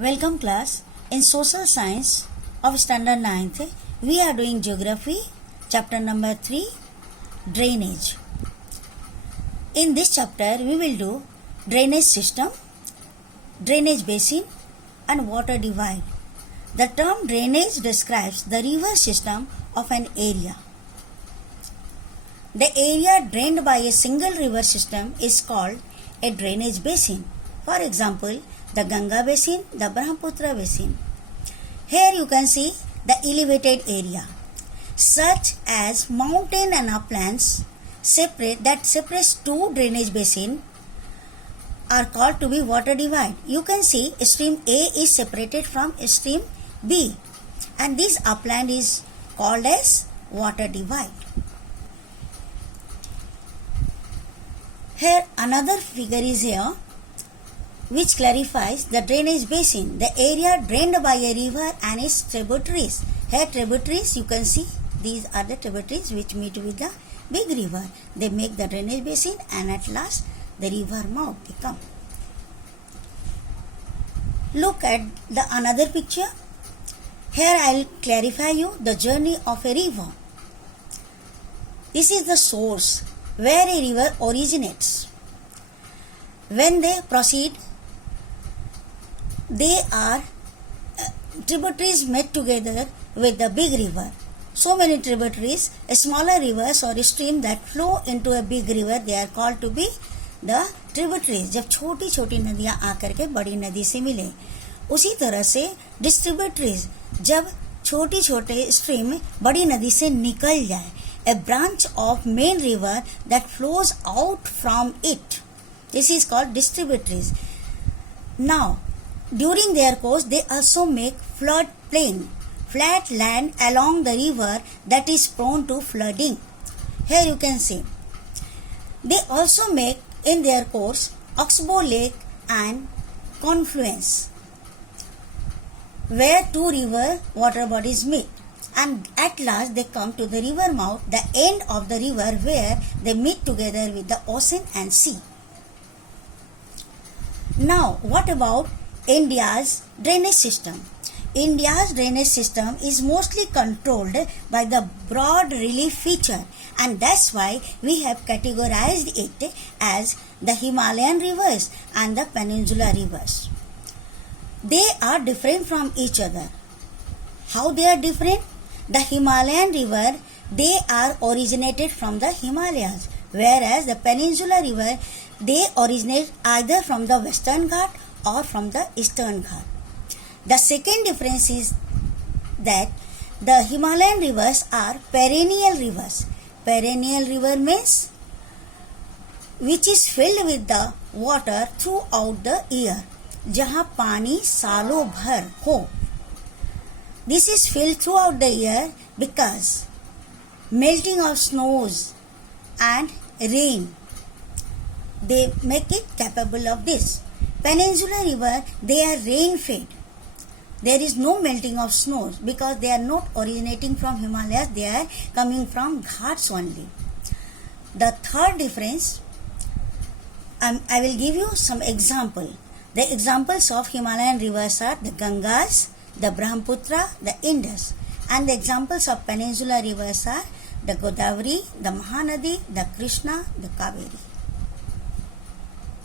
Welcome class. In social science of standard 9th, we are doing geography, chapter number 3, drainage. In this chapter, we will do drainage system, drainage basin and water divide. The term drainage describes the river system of an area. The area drained by a single river system is called a drainage basin. For example, the Ganga basin, the Brahmaputra basin. Here you can see the elevated area, such as mountain and uplands that separates two drainage basins are called to be water divide. You can see stream A is separated from stream B, and this upland is called as water divide. Here another figure is here which clarifies the drainage basin, the area drained by a river and its tributaries. Here tributaries, you can see these are the tributaries which meet with the big river. They make the drainage basin and at last the river mouth become. Look at the another picture. Here I will clarify you the journey of a river. This is the source where a river originates. When they proceed, they are tributaries met together with the big river. So many tributaries, smaller rivers or stream that flow into a big river, they are called to be the tributaries. जब छोटी छोटी नदियाँ आकर के बड़ी नदी से मिले, उसी तरह से distributaries जब छोटी छोटे stream बड़ी नदी से निकल जाए, a branch of main river that flows out from it. This is called distributaries. Now, during their course, they also make flood plain, flat land along the river that is prone to flooding. Here you can see. They also make in their course Oxbow Lake and confluence, where two river water bodies meet. And at last they come to the river mouth, the end of the river where they meet together with the ocean and sea. Now, what about India's drainage system? India's drainage system is mostly controlled by the broad relief feature, and that's why we have categorized it as the Himalayan rivers and the Peninsular rivers. They are different from each other. How they are different? The Himalayan river, they are originated from the Himalayas, whereas the Peninsular river, they originate either from the Western Ghat or from the Eastern Ghat. The second difference is that the Himalayan rivers are perennial rivers. Perennial river means which is filled with the water throughout the year, जहाँ पानी सालों भर हो. This is filled throughout the year because melting of snows and rain, they make it capable of this. Peninsular river, they are rain fed. There is no melting of snows because they are not originating from Himalayas, they are coming from Ghats only. The third difference, I will give you some example. The examples of Himalayan rivers are the Gangas, the Brahmaputra, the Indus. And the examples of Peninsular rivers are the Godavari, the Mahanadi, the Krishna, the Kaveri.